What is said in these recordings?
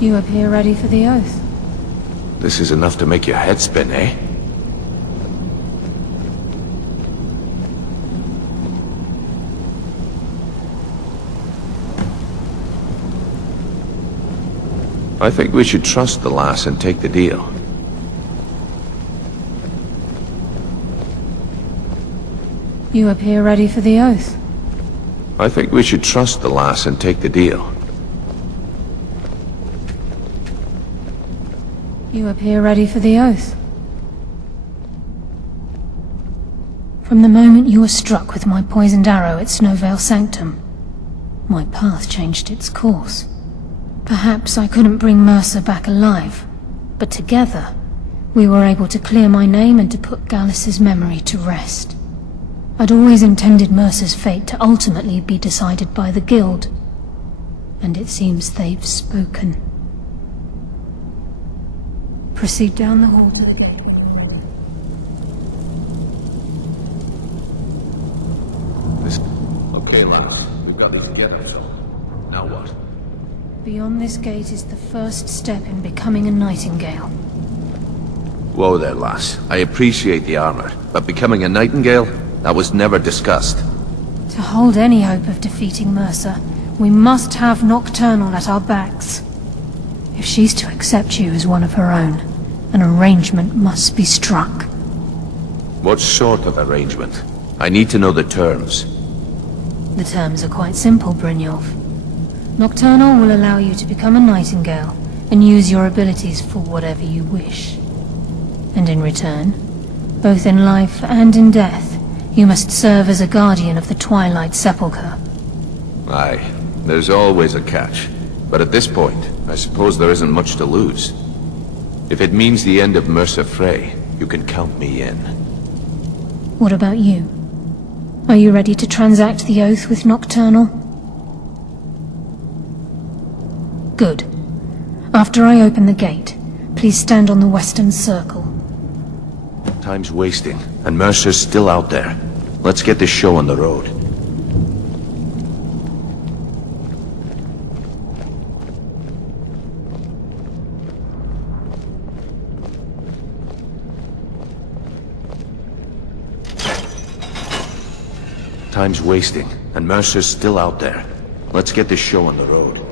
You appear ready for the oath. This is enough to make your head spin, eh? I think we should trust the lass and take the deal. You appear ready for the oath. I think we should trust the lass and take the deal. You appear ready for the oath. From the moment you were struck with my poisoned arrow at Snowvale Sanctum, my path changed its course. Perhaps I couldn't bring Mercer back alive, but together, we were able to clear my name and to put Gallus's memory to rest. I'd always intended Mercer's fate to ultimately be decided by the Guild, and it seems they've spoken. Proceed down the hall to the gate. Okay, lass. We've got this together, so... Now what? Beyond this gate is the first step in becoming a nightingale. Whoa there, lass. I appreciate the armor, but becoming a nightingale? That was never discussed. To hold any hope of defeating Mercer, we must have Nocturnal at our backs. If she's to accept you as one of her own, an arrangement must be struck. What sort of arrangement? I need to know the terms. The terms are quite simple, Brynjolf. Nocturnal will allow you to become a nightingale and use your abilities for whatever you wish. And in return, both in life and in death, you must serve as a guardian of the Twilight Sepulchre. Aye, there's always a catch. But at this point, I suppose there isn't much to lose. If it means the end of Mercer Frey, you can count me in. What about you? Are you ready to transact the oath with Nocturnal? Good. After I open the gate, please stand on the western circle. Time's wasting, and Mercer's still out there. Let's get this show on the road. Time's wasting, and Mercer's still out there. Let's get this show on the road.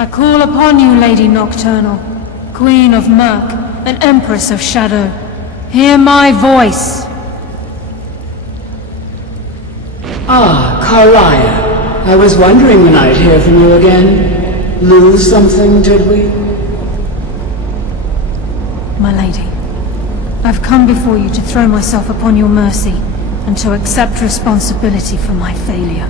I call upon you, Lady Nocturnal, Queen of Murk and Empress of Shadow. Hear my voice! Ah, Carlia. I was wondering when I'd hear from you again. Lose something, did we? My lady, I've come before you to throw myself upon your mercy and to accept responsibility for my failure.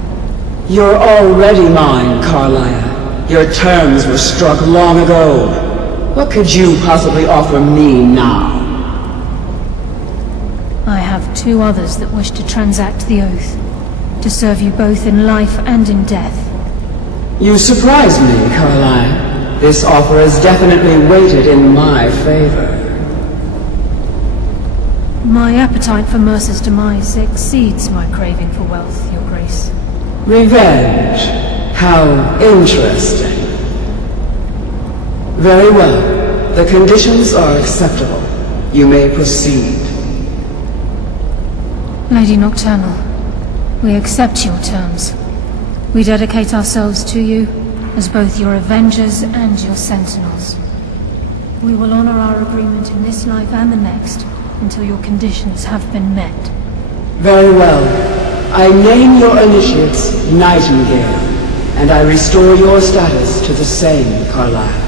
You're already mine, Carlia. Your terms were struck long ago. What could you possibly offer me now? I have two others that wish to transact the oath, to serve you both in life and in death. You surprise me, Carlia. This offer is definitely weighted in my favor. My appetite for Mercer's demise exceeds my craving for wealth, Your Grace. Revenge. How interesting. Very well. The conditions are acceptable. You may proceed. Lady Nocturnal, we accept your terms. We dedicate ourselves to you as both your avengers and your sentinels. We will honor our agreement in this life and the next until your conditions have been met. Very well. I name your initiates Nightingale, and I restore your status to the same, Carlisle.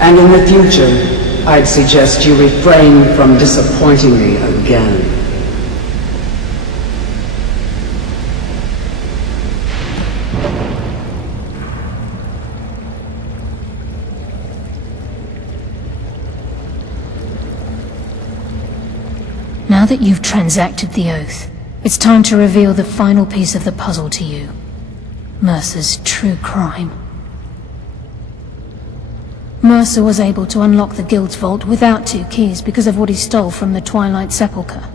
And in the future, I'd suggest you refrain from disappointing me again. Now that you've transacted the oath, it's time to reveal the final piece of the puzzle to you. Mercer's true crime. Mercer was able to unlock the Guild's vault without 2 keys because of what he stole from the Twilight Sepulchre,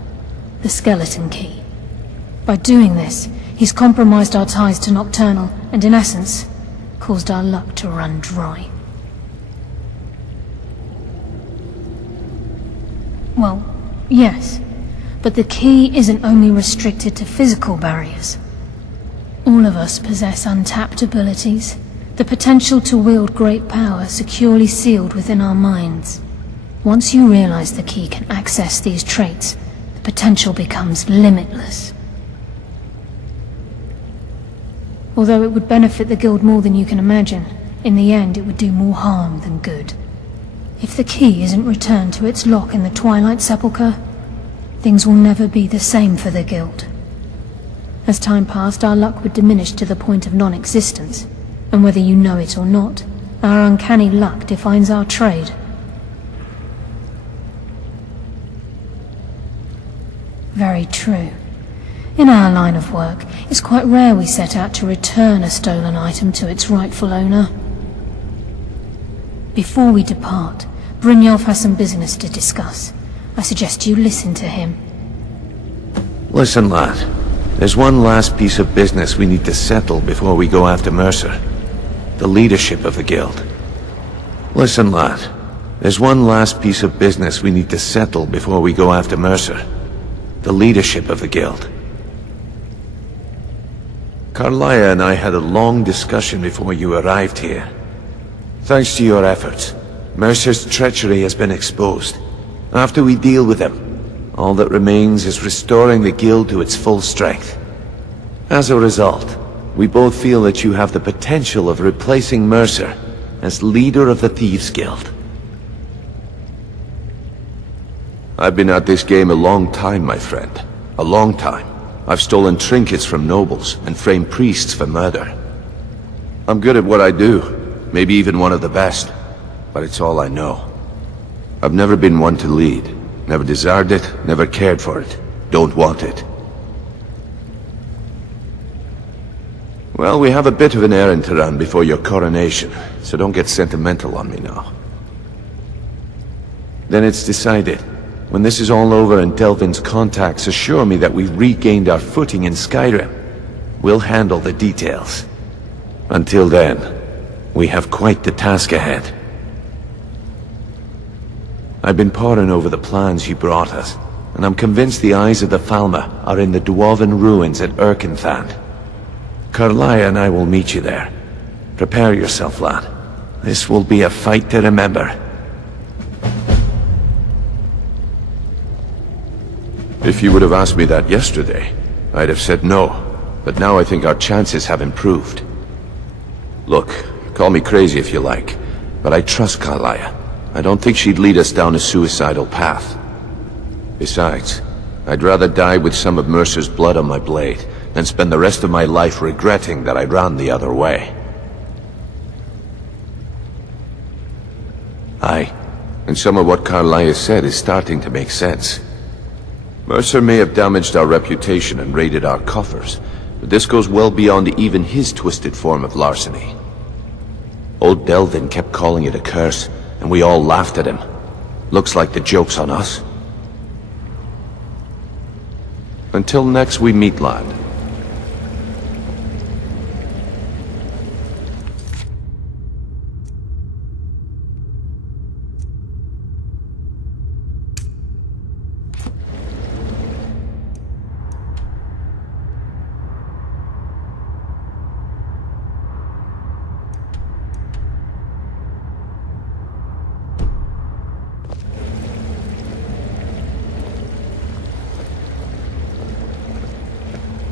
the skeleton key. By doing this, he's compromised our ties to Nocturnal and, in essence, caused our luck to run dry. Well, yes, but the key isn't only restricted to physical barriers. All of us possess untapped abilities, the potential to wield great power securely sealed within our minds. Once you realize the key can access these traits, the potential becomes limitless. Although it would benefit the Guild more than you can imagine, in the end it would do more harm than good. If the key isn't returned to its lock in the Twilight Sepulchre, things will never be the same for the Guild. As time passed, our luck would diminish to the point of non-existence, and whether you know it or not, our uncanny luck defines our trade. Very true. In our line of work, it's quite rare we set out to return a stolen item to its rightful owner. Before we depart, Brynjolf has some business to discuss. I suggest you listen to him. Listen, lad. There's one last piece of business we need to settle before we go after Mercer. The leadership of the Guild. Listen, lad. There's one last piece of business we need to settle before we go after Mercer. The leadership of the Guild. Carlia and I had a long discussion before you arrived here. Thanks to your efforts, Mercer's treachery has been exposed. After we deal with him, all that remains is restoring the Guild to its full strength. As a result, we both feel that you have the potential of replacing Mercer as leader of the Thieves' Guild. I've been at this game a long time, my friend. A long time. I've stolen trinkets from nobles and framed priests for murder. I'm good at what I do, maybe even one of the best, but it's all I know. I've never been one to lead, never desired it, never cared for it, don't want it. Well, we have a bit of an errand to run before your coronation, so don't get sentimental on me now. Then it's decided. When this is all over and Delvin's contacts assure me that we've regained our footing in Skyrim, we'll handle the details. Until then, we have quite the task ahead. I've been poring over the plans you brought us, and I'm convinced the eyes of the Falmer are in the Dwarven ruins at Erkenthand. Carlia and I will meet you there. Prepare yourself, lad. This will be a fight to remember. If you would have asked me that yesterday, I'd have said no, but now I think our chances have improved. Look, call me crazy if you like, but I trust Carlia. I don't think she'd lead us down a suicidal path. Besides, I'd rather die with some of Mercer's blood on my blade than spend the rest of my life regretting that I ran the other way. Aye, and some of what Carlia said is starting to make sense. Mercer may have damaged our reputation and raided our coffers, but this goes well beyond even his twisted form of larceny. Old Delvin kept calling it a curse, and we all laughed at him. Looks like the joke's on us. Until next we meet, lad.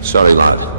Sorry, lad.